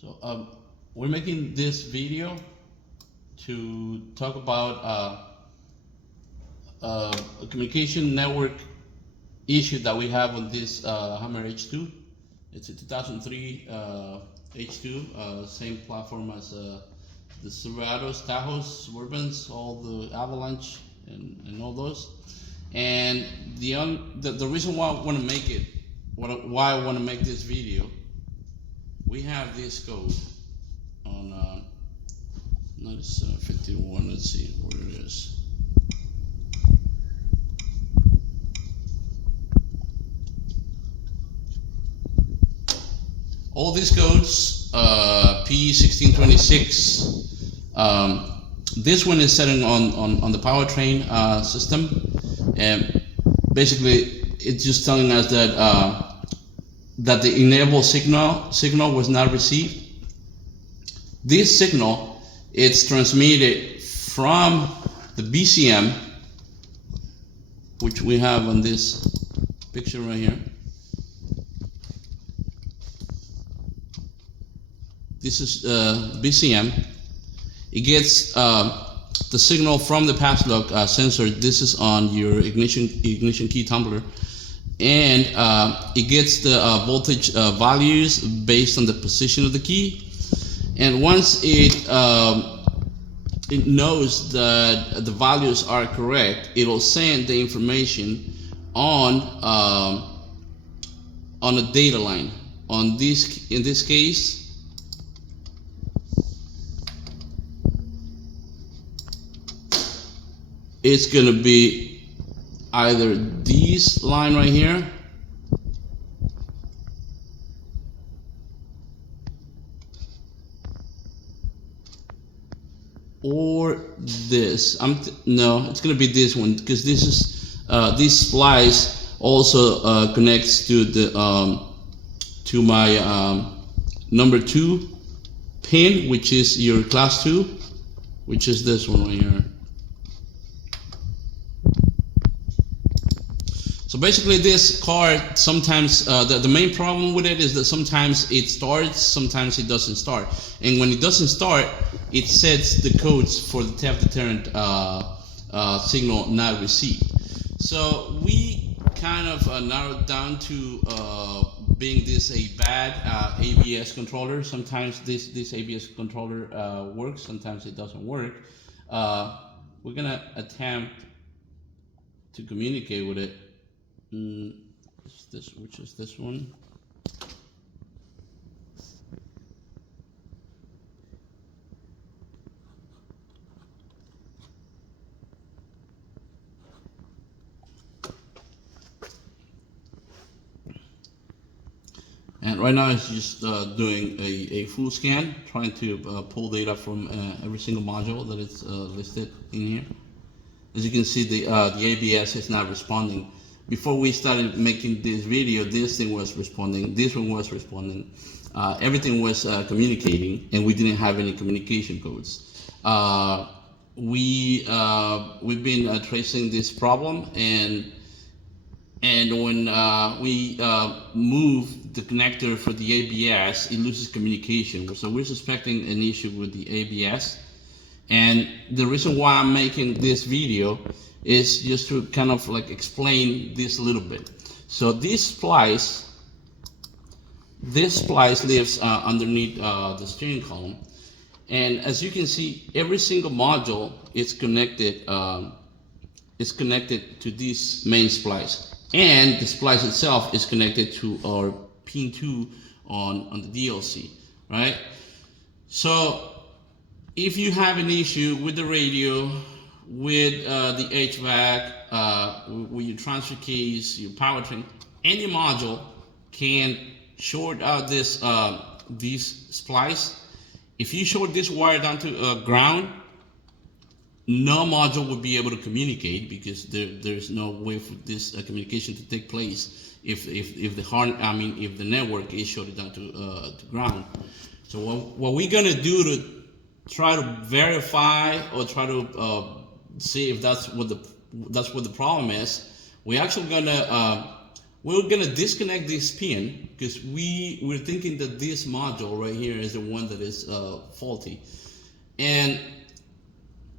So we're making this video to talk about a communication network issue that we have on this Hammer H2. It's a 2003 H2, same platform as the Silverados, Tahoes, Suburbans, all the Avalanche, and all those. And the reason why I want to make it, why I want to make this video, we have this code on 9751. Let's see where it is. All these codes, P1626. This one is setting on the powertrain system, and basically it's just telling us that that the enable signal was not received. This signal, it's transmitted from the BCM, which we have on this picture right here. This is BCM. It gets the signal from the pass lock sensor. This is on your ignition key tumbler, and it gets the voltage values based on the position of the key. And once it knows that the values are correct, it will send the information on a data line. In this case, it's gonna be either this line right here or this. No, it's gonna be this one, because this is this splice also connects to the to my number 2 pin, which is your class 2, which is this one right here. So basically this card, sometimes the main problem with it is that sometimes it starts, sometimes it doesn't start. And when it doesn't start, it sets the codes for the theft deterrent signal not received. So we kind of narrowed down to being this a bad ABS controller. Sometimes this ABS controller works, sometimes it doesn't work. We're gonna attempt to communicate with it. Which is this one. And right now it's just doing a full scan, trying to pull data from every single module that is listed in here. As you can see, the ABS is not responding. Before we started making this video, this thing was responding, this one was responding, everything was communicating, and we didn't have any communication codes. We've been tracing this problem, and when we move the connector for the ABS, it loses communication. So we're suspecting an issue with the ABS. And the reason why I'm making this video is just to kind of like explain this a little bit. So this splice lives underneath the steering column, and as you can see, every single module is connected to this main splice, and the splice itself is connected to our pin 2 on the DLC, right? So if you have an issue with the radio, with the HVAC, with your transfer case, your powertrain, any module can short out this splice. If you short this wire down to ground, no module would be able to communicate, because there's no way for this communication to take place if the network is shorted down to ground. So what we're gonna do to try to verify or try to see if that's what the problem is, we're actually gonna we're gonna disconnect this pin because we're thinking that this module right here is the one that is faulty, and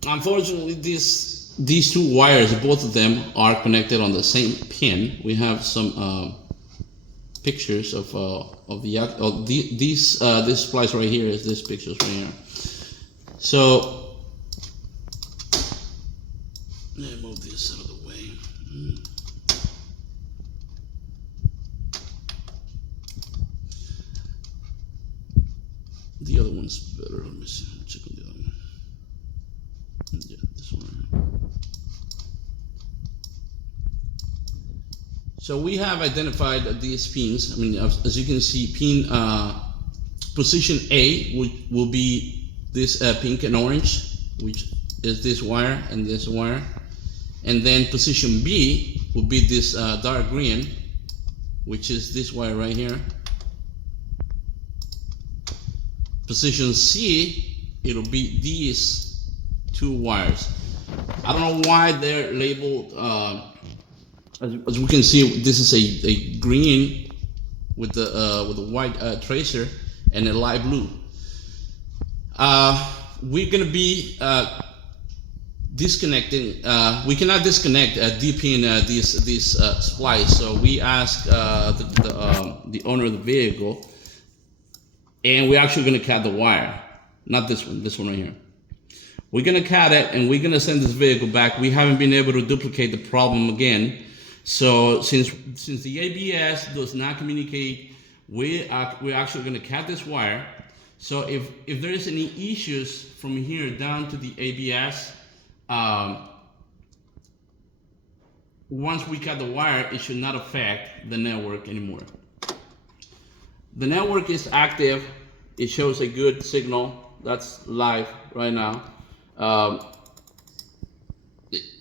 unfortunately these two wires, both of them are connected on the same pin. We have some pictures of this splice right here is this pictures right here. So let me move this out of the way. The other one's better. Let me see. Check on the other one. Yeah, this one. So we have identified these pins. I mean, as you can see, pin position A will be this pink and orange, which is this wire and this wire, and then position B will be this dark green, which is this wire right here. Position C, it'll be these two wires. I don't know why they're labeled. As we can see, this is a green with the white tracer and a light blue. We're gonna be disconnecting. We cannot disconnect deep in this splice. So we asked the owner of the vehicle, and we're actually gonna cut the wire, not this one right here. We're gonna cut it, and we're gonna send this vehicle back. We haven't been able to duplicate the problem again. So since the ABS does not communicate, we're actually going to cut this wire. So if there is any issues from here down to the ABS, once we cut the wire, it should not affect the network anymore. The network is active. It shows a good signal. That's live right now.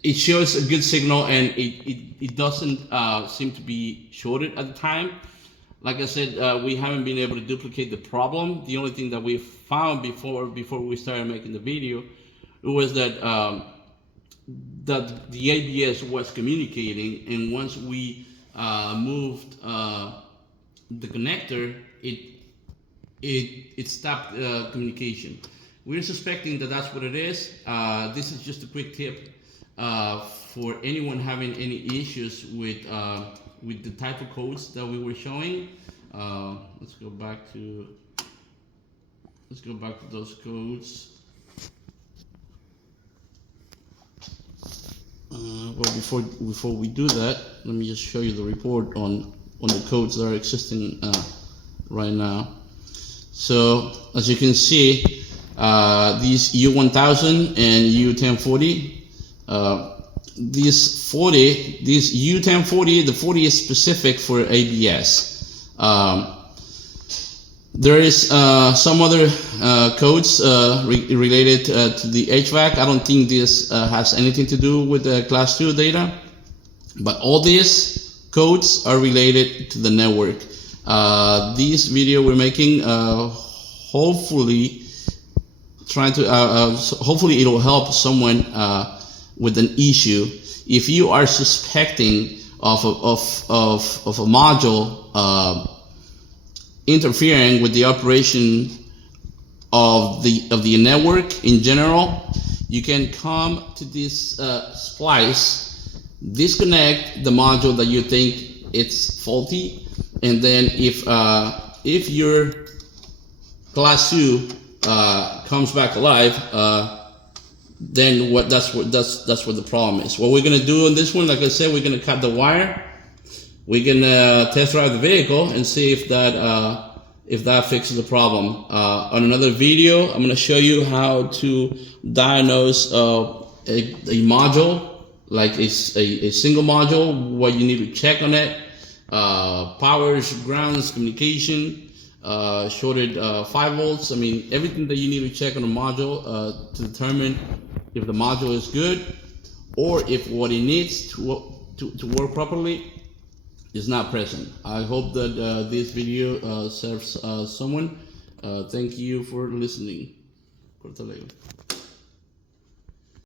It shows a good signal, and it doesn't seem to be shorted at the time. Like I said, we haven't been able to duplicate the problem. The only thing that we found before we started making the video was that that the ABS was communicating, and once we moved the connector, it stopped communication. We're suspecting that that's what it is. This is just a quick tip. For anyone having any issues with the type of codes that we were showing, let's go back to those codes. Well, before we do that, let me just show you the report on the codes that are existing right now. So as you can see, these U1000 and U1040. This U1040, the 40 is specific for ABS. There is some other codes related to the HVAC. I don't think this has anything to do with the class 2 data, but all these codes are related to the network. This video we're making, hopefully hopefully it'll help someone with an issue. If you are suspecting of a module interfering with the operation of the network in general, you can come to this splice, disconnect the module that you think it's faulty, and then if your class 2 comes back alive, then that's what the problem is. What we're gonna do on this one, like I said, we're gonna cut the wire. We're gonna test drive the vehicle and see if that fixes the problem. On another video, I'm gonna show you how to diagnose a module, like a single module, what you need to check on it, powers, grounds, communication, shorted 5 volts. I mean, everything that you need to check on a module to determine if the module is good or if what it needs to work properly is not present. I hope that this video serves someone. Thank you for listening.